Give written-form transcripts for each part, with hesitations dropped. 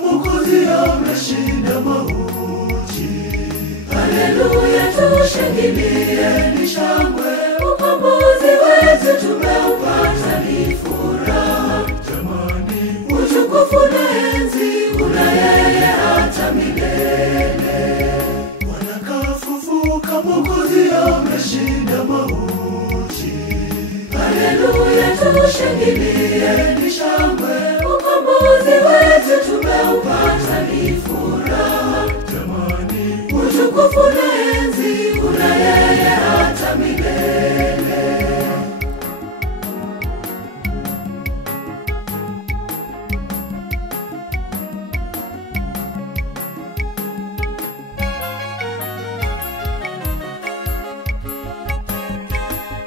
Mwokozi ameshinda mauti. Haleluya, tushangilie, ni shangwe, ukombozi wetu tumeupata, ni furaha. Jamani, utukufu na enzi una yeye hata milele. Bwana kafufuka, Mwokozi ameshinda mauti. Haleluya, tushangilie, ni shangwe, ukombozi wetu tumeupata, ni furaha. Jamani, utukufu na enzi una yeye hata milele.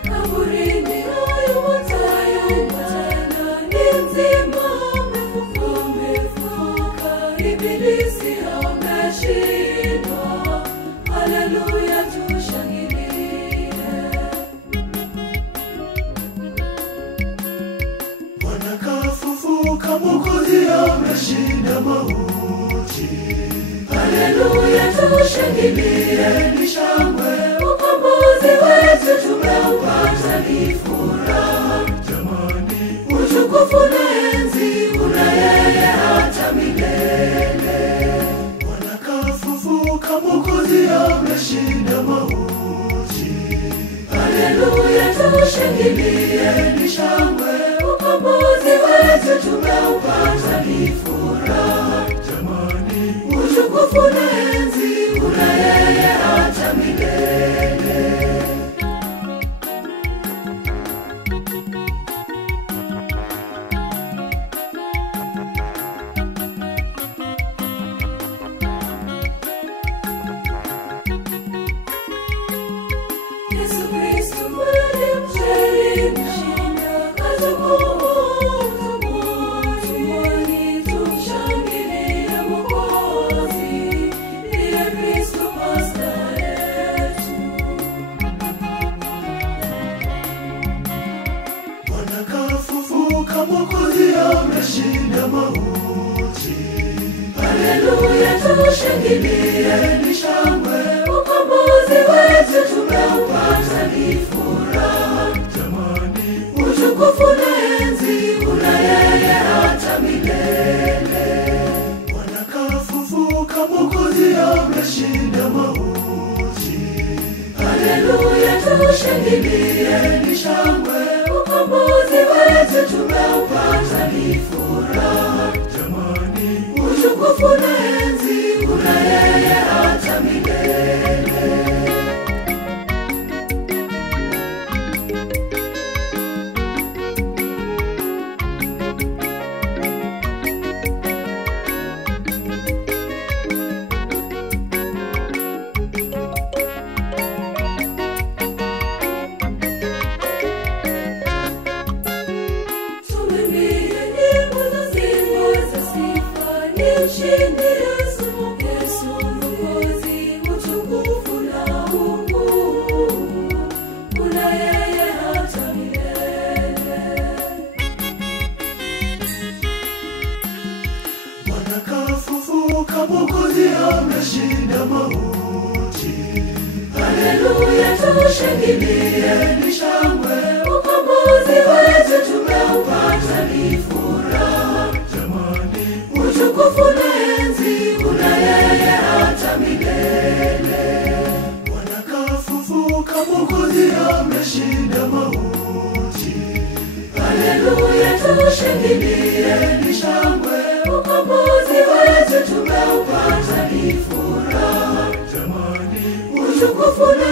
Kaburini hayumo tena, ni mzima, amefufuka, ibilisi ameshindwa. Haleluya, tushangilie. Bwana kafufuka, Mwokozi ameshinda mauti. Haleluya, tushangilie, ni shangwe, ukombozi wetu tumeupata, ni furaha. Jamani, utukufu na enzi una yeye hata milele. Bwana kafufuka, Mwokozi ameshinda mauti. Haleluya, tushangilie, ni shangwe, ukombozi wetu tumeupata, ni furaha. Jamani, utukufu na enzi una yeye hata milele. Yesu Kristo kweli mshindi, mshinda katukomboa tumboni, tumshangilie Mwokozi, ndiye Kristo Pasta yetu. Bwana kafufuka, Mwokozi ameshinda mauti. Haleluya, tushangilie, ni shangwe, ukombozi wetu tumeupata, ni furaha. Jamani, utukufu na enzi una yeye hata milele. Bwana kafufuka, Mwokozi ameshinda mauti. Haleluya, tushangilie, ni shangwe, ukombozi wetu tumeupata, ni furaha. Jamani, utukufu na enzi una yeye hata milele. Tuimbie nyimbo za sifa, ni mshindi Yesu, Mwokozi, utukufu na ukuu una yeye hata milele. Bwana kafufuka, Mwokozi ameshinda mauti. Haleluya, tushangilie, ni shangwe, ukombozi wetu tumeupata, ni furaha. Jamani, utukufu na enzi una yeye hata milele. Bwana kafufuka, Mwokozi ameshinda mauti. Haleluya, tushangilie, ni shangwe, ukombozi wetu tumeupata, ni furaha. Jamani, utukufu na